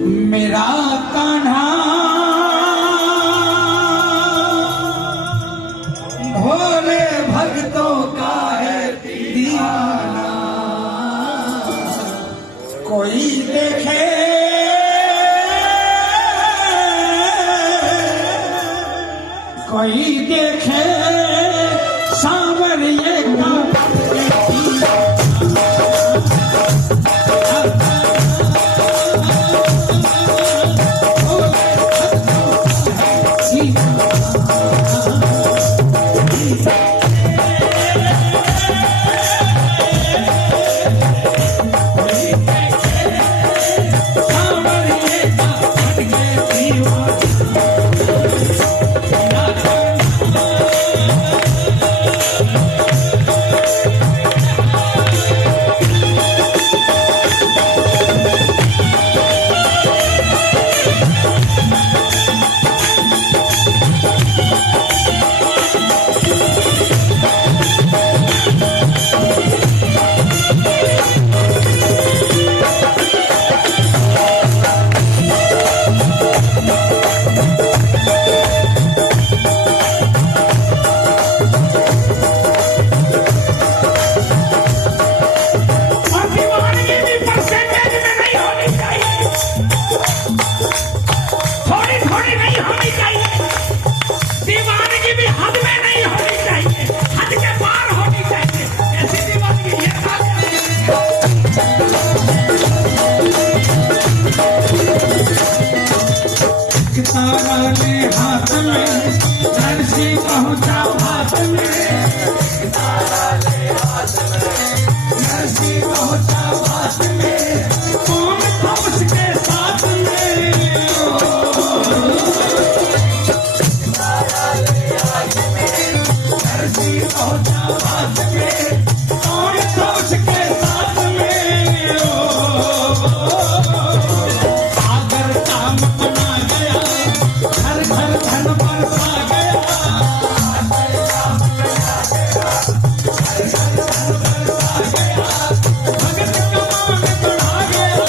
मेरा कान्हा भोले भक्तों का है दीवाना, कोई देखे कोई देखे सांवरिये का हाथ में नरसी पहुंचा हाथ में, नरसी पहुंचा हाथ में, कौन था उसके साथ में, नरसी पहुंचा हाथ में, कौन था उसके साथ में, अगर काम बना गया घर घर धन बरसा गया, भगत कमान बढ़ा गया,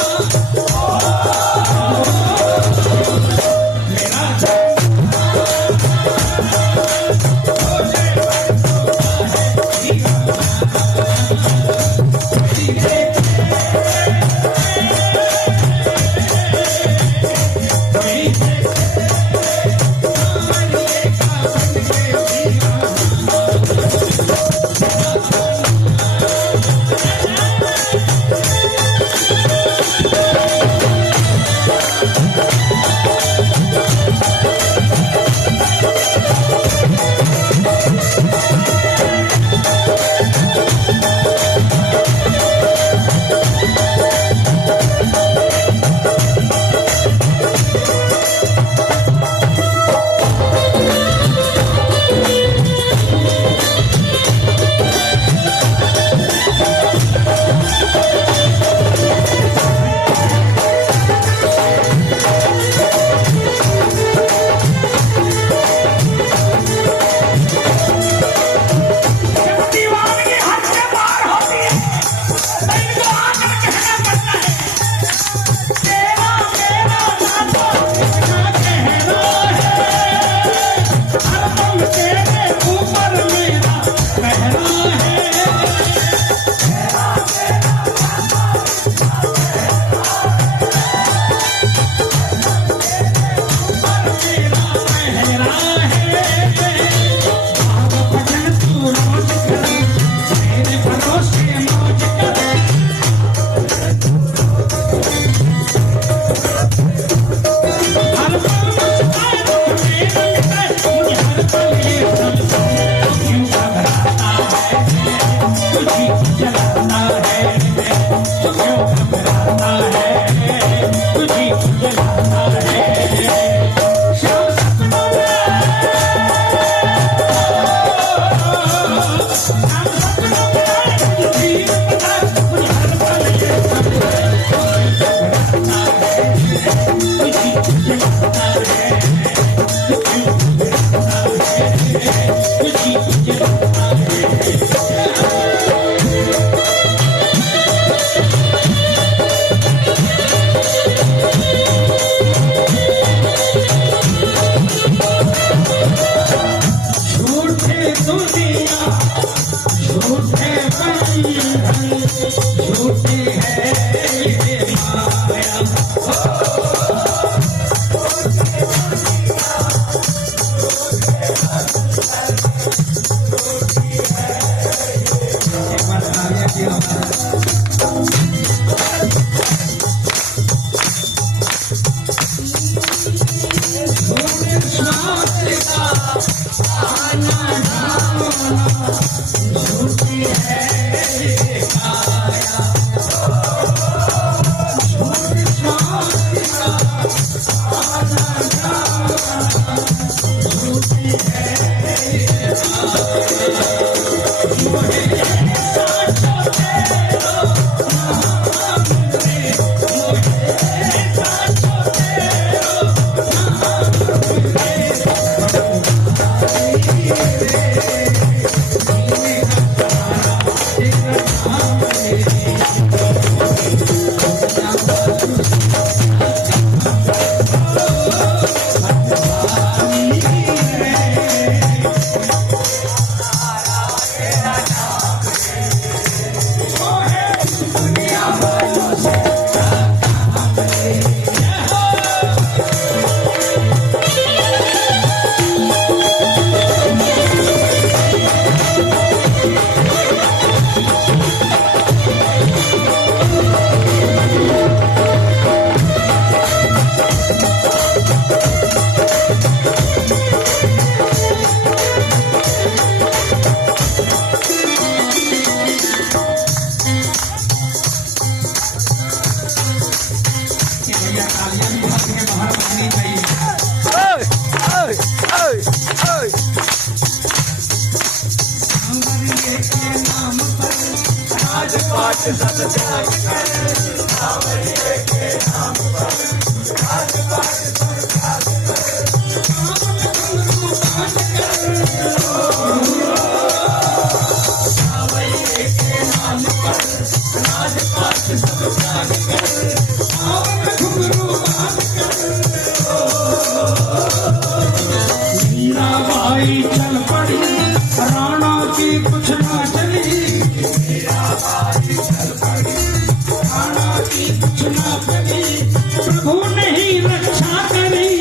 पाठ सब त्याग कर, सांवरिए के नाम पर राज पाठ सब त्याग कर, घुंघरू बांध कर, सांवरिए के नाम पर राज पाठ सब त्याग कर, घुंघरू बांध कर। मीराबाई चल पड़ी, राणा की कुछ ना चली, मीराबाई चल पड़ी, राणा की कुछ ना चली, प्रभु ने ही रक्षा करी।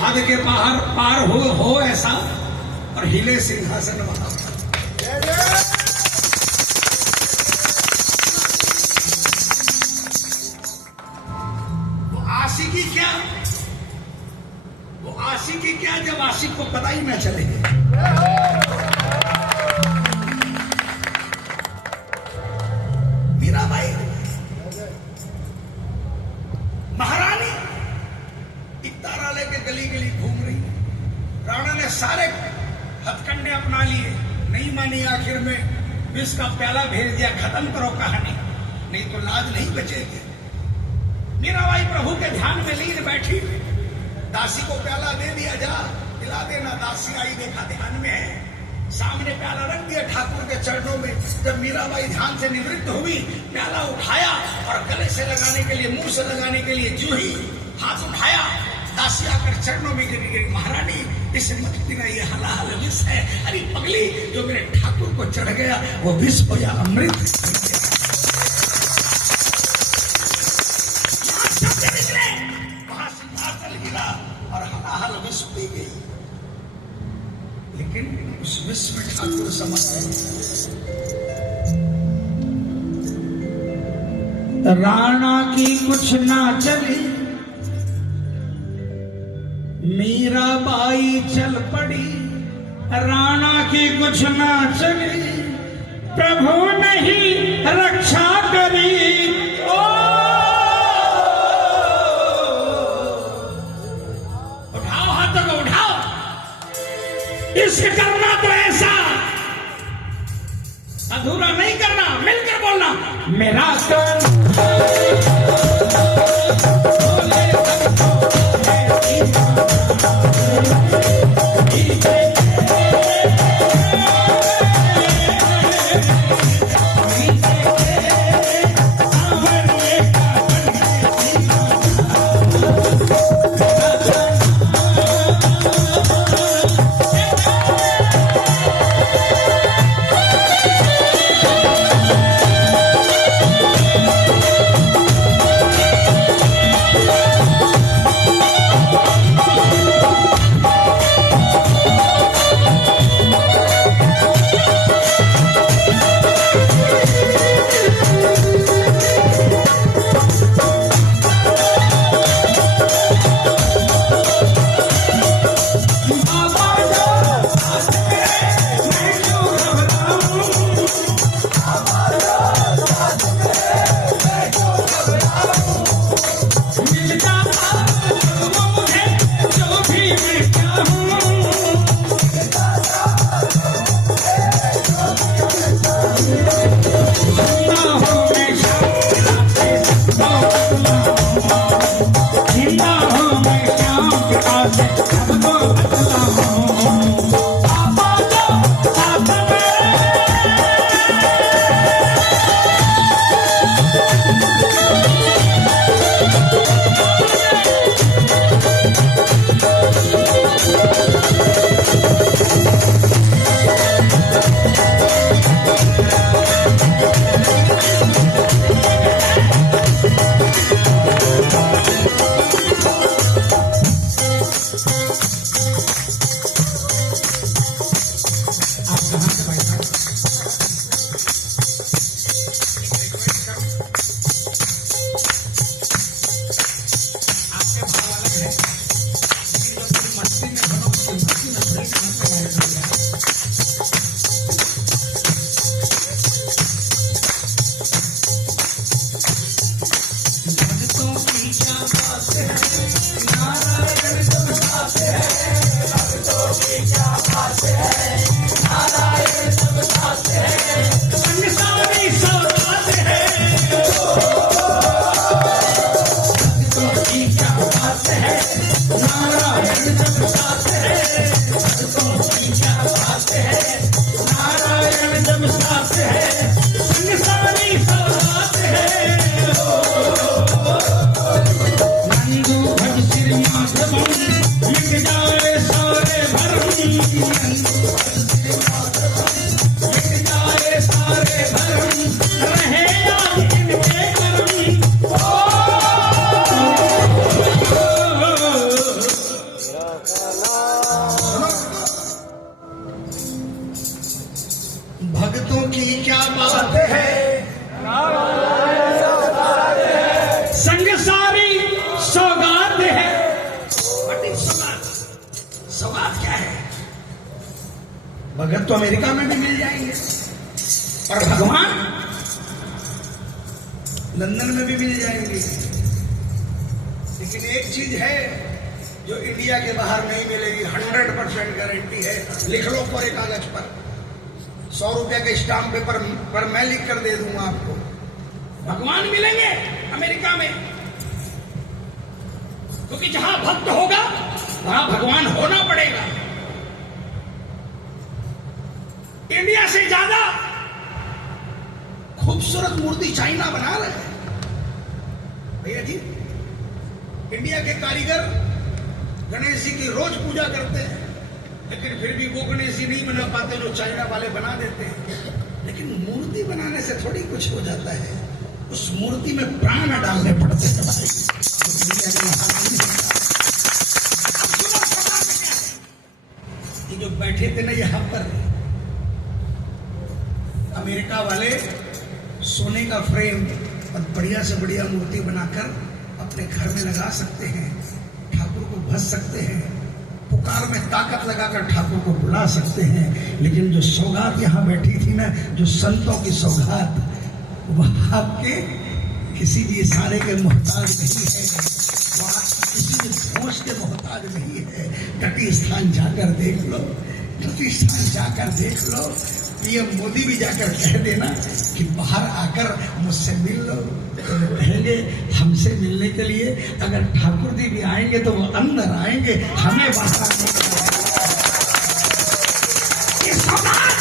हद के बाहर पार हो ऐसा, और हिले सिंहासन वहां। आशिकी क्या, वो आशिकी क्या जब आशिक को पता ही ना चले। मीराबाई महारानी एक तारा लेके गली गली घूम रही, राणा ने सारे हथकंडे अपना लिए, नहीं मानी, आखिर में विष का प्याला भेज दिया, खत्म करो कहानी, नहीं तो लाज नहीं बचेगी। मीराबाई प्रभु के ध्यान में लीन बैठी, दासी को प्याला दे दिया, जा पिला देना। दासी आई, देखा ध्यान में है, सामने प्याला रख दिया ठाकुर के चरणों में। जब मीराबाई ध्यान से निवृत्त हुई, प्याला उठाया और गले से लगाने के लिए, मुंह से लगाने के लिए जो ही हाथ उठाया, दासी आकर चरणों में गिरी गिरी, महारानी इसे मत पीना, ये हलाल विष है। अरे पगली, जो मेरे ठाकुर को चढ़ गया वो विष हो या अमृत। वहां सिंहासन गिरा और हलाल विष पी गई, लेकिन उस विष में ठाकुर समझ गए। राणा की कुछ ना चली, मीराबाई चल पड़ी, राणा की कुछ ना चली, प्रभु ने ही रक्षा करी। उठाओ हाथों को, उठाओ। इश्क करना तो ऐसा अधूरा नहीं करना, मिलकर बोलना, मेरा संग सारी सौगात है, भक्तों की क्या बात है, नारायण जब साथ है, भक्तों की क्या बात है, नारायण जब साथ है, संग सारी सौगात है। नंदू भज सिर माधवम, मिट जाए सारे भरम, नंदू भज सिर माधवम, मिट जाए सारे भरम, रहे याद इनके करम। भक्तों की क्या बात है, संग सारी सौगात है। सौगात क्या है? भगत तो अमेरिका में भी मिल जाएंगे और भगवान लंदन में भी मिल जाएंगे, लेकिन एक चीज है जो इंडिया के बाहर नहीं मिलेगी, 100% गारंटी है। लिख लो पूरे कागज पर, 100 रुपया के स्टाम्प पेपर पर मैं लिख कर दे दूंगा आपको, भगवान मिलेंगे अमेरिका में, क्योंकि जहां भक्त होगा वहां भगवान होना पड़ेगा। इंडिया से ज्यादा खूबसूरत मूर्ति चाइना बना रहे हैं भैया जी। इंडिया के कारीगर गणेश जी की रोज पूजा करते हैं, लेकिन फिर भी वो गणेश जी नहीं बना पाते जो चाइना वाले बना देते हैं। लेकिन मूर्ति बनाने से थोड़ी कुछ हो जाता है, उस मूर्ति में प्राण डालने पड़ते हैं भाई। ये जो बैठे थे ना यहाँ पर, अमेरिका वाले सोने का फ्रेम और बढ़िया से बढ़िया मूर्ति बनाकर अपने घर में लगा सकते हैं, ठाकुर को भज सकते हैं, पुकार में ताकत लगाकर ठाकुर को बुला सकते हैं। लेकिन जो सौगात यहाँ बैठी थी ना, जो संतों की सौगात, वह आपके किसी भी इशारे के मोहताज नहीं है, वह किसी भी सोच के मोहताज नहीं है। तटी स्थान जाकर देख लो, तटी स्थान जाकर देख लो। पीएम मोदी भी जाकर कह देना कि बाहर आकर मुझसे मिल लो, तो कहेंगे हमसे मिलने के लिए अगर ठाकुर जी भी आएंगे तो वो अंदर आएंगे, हमें बाहर आने ये सौगात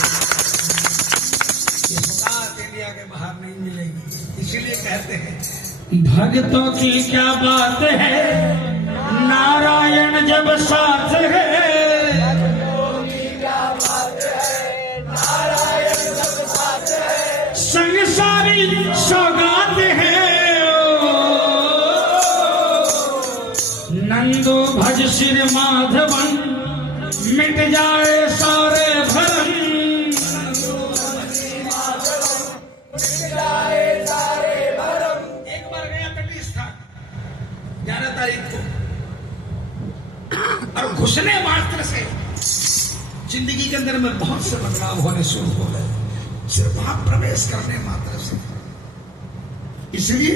इंडिया के बाहर नहीं मिलेगी। इसीलिए कहते हैं भक्तों की क्या बात है, नारायण जब साथ है। संग सारी सौगात है, नंदू भज सिर माधवन, मिट जाए सारे भरम। एक बार गया तटी स्थान 11 तारीख को, और घुसने मात्र से जिंदगी के अंदर में बहुत से बदलाव होने शुरू हो गए, सिर्फ वहां प्रवेश करने मात्र से। इसलिए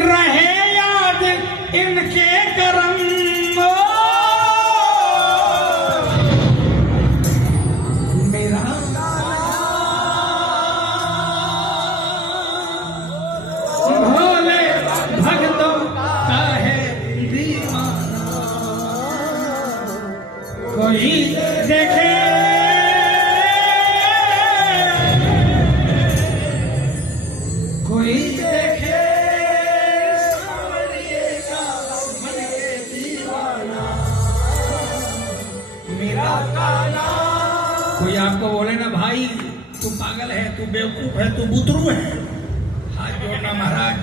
रहे याद इनके करम, मेरा भोले भक्तों का है दीवाना, कोई देखे कोई देखे सावरिएगा मन के दीवाना, मेरा काना। कोई आपको बोले ना भाई तू पागल है, तू बेवकूफ है, तू बुतरू है, हाथ जोड़ना महाराज,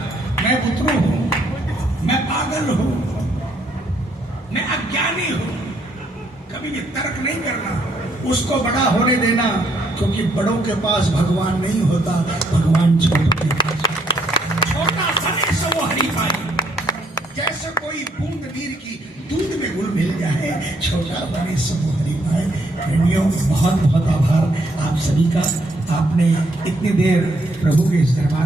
मैं बुतरू हूं, मैं पागल हूं, मैं अज्ञानी हूं। कभी भी तर्क नहीं करना, उसको बड़ा होने देना, क्योंकि बड़ों के पास भगवान नहीं होता, भगवान छोटों के पास। छोटा बने सो वो हरी पाई, जैसे कोई बूंद नीर की दूध में घुल मिल जाए, छोटा बने सो वो हरी पाए। प्रेमियों, बहुत बहुत आभार आप सभी का, आपने इतनी देर प्रभु के इस दरबार